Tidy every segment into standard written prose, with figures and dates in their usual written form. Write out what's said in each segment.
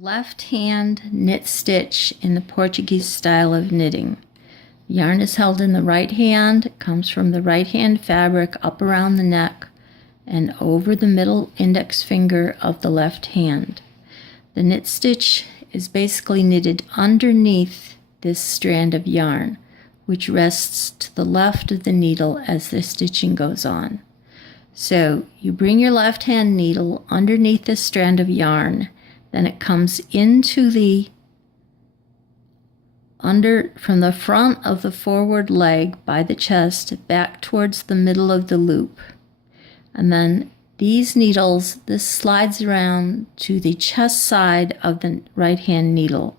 Left hand knit stitch in the Portuguese style of knitting. Yarn is held in the right hand, it comes from the right hand fabric up around the neck and over the middle index finger of the left hand. The knit stitch is basically knitted underneath this strand of yarn, which rests to the left of the needle as the stitching goes on. So you bring your left hand needle underneath this strand of yarn, then it comes into the from the front of the forward leg by the chest back towards the middle of the loop. And then these needles, this slides around to the chest side of the right hand needle.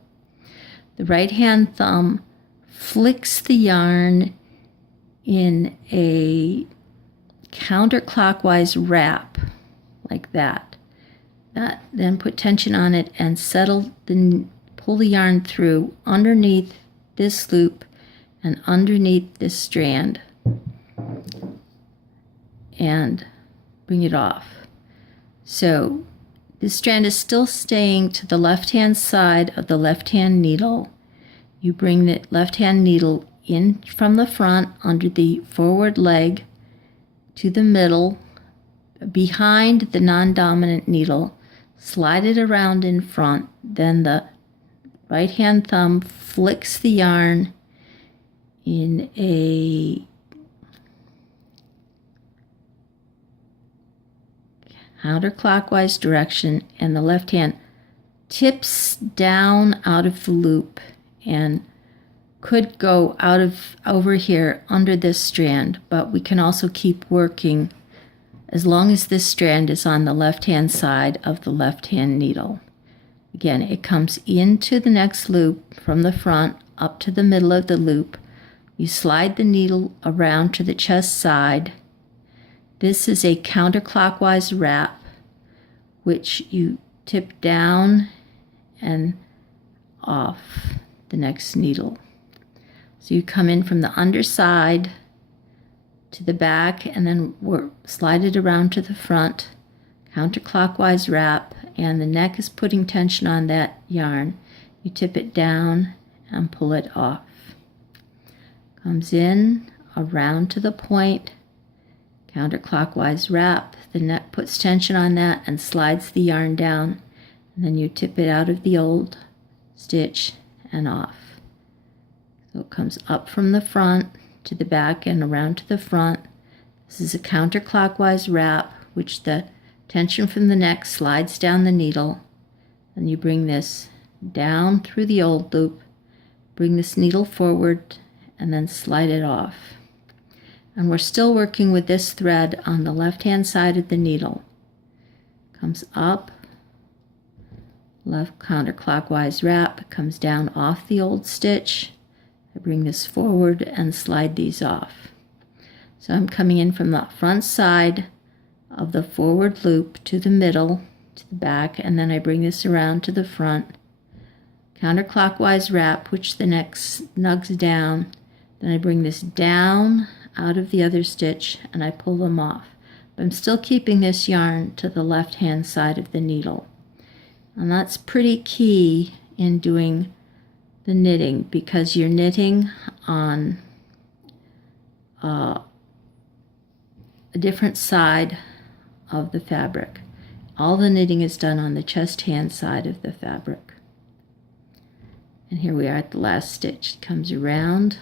The right hand thumb flicks the yarn in a counterclockwise wrap like that. Then put tension on it and pull the yarn through underneath this loop and underneath this strand and bring it off. So this strand is still staying to the left hand side of the left hand needle. You bring the left hand needle in from the front under the forward leg to the middle behind the non-dominant needle, slide it around in front, then the right hand thumb flicks the yarn in a counterclockwise direction, and the left hand tips down out of the loop and could go over here under this strand, but we can also keep working as long as this strand is on the left hand side of the left hand needle. Again, it comes into the next loop from the front up to the middle of the loop. You slide the needle around to the chest side. This is a counterclockwise wrap, which you tip down and off the next needle. So you come in from the underside to the back and then slide it around to the front, counterclockwise wrap, and the neck is putting tension on that yarn. You tip it down and pull it off. Comes in around to the point, counterclockwise wrap, the neck puts tension on that and slides the yarn down, and then you tip it out of the old stitch and off. So it comes up from the front to the back and around to the front. This is a counterclockwise wrap, which the tension from the neck slides down the needle, and you bring this down through the old loop, bring this needle forward, and then slide it off. And we're still working with this thread on the left hand side of the needle. Comes up, left counterclockwise wrap, comes down off the old stitch. I bring this forward and slide these off. So I'm coming in from the front side of the forward loop to the middle, to the back, and then I bring this around to the front. Counterclockwise wrap, which the neck snugs down. Then I bring this down out of the other stitch and I pull them off. But I'm still keeping this yarn to the left hand side of the needle. And that's pretty key in doing the knitting, because you're knitting on a different side of the fabric. All the knitting is done on the chest hand side of the fabric. And here we are at the last stitch. It comes around,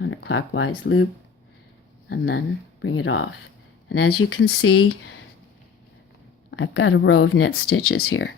counterclockwise loop, and then bring it off. And as you can see, I've got a row of knit stitches here.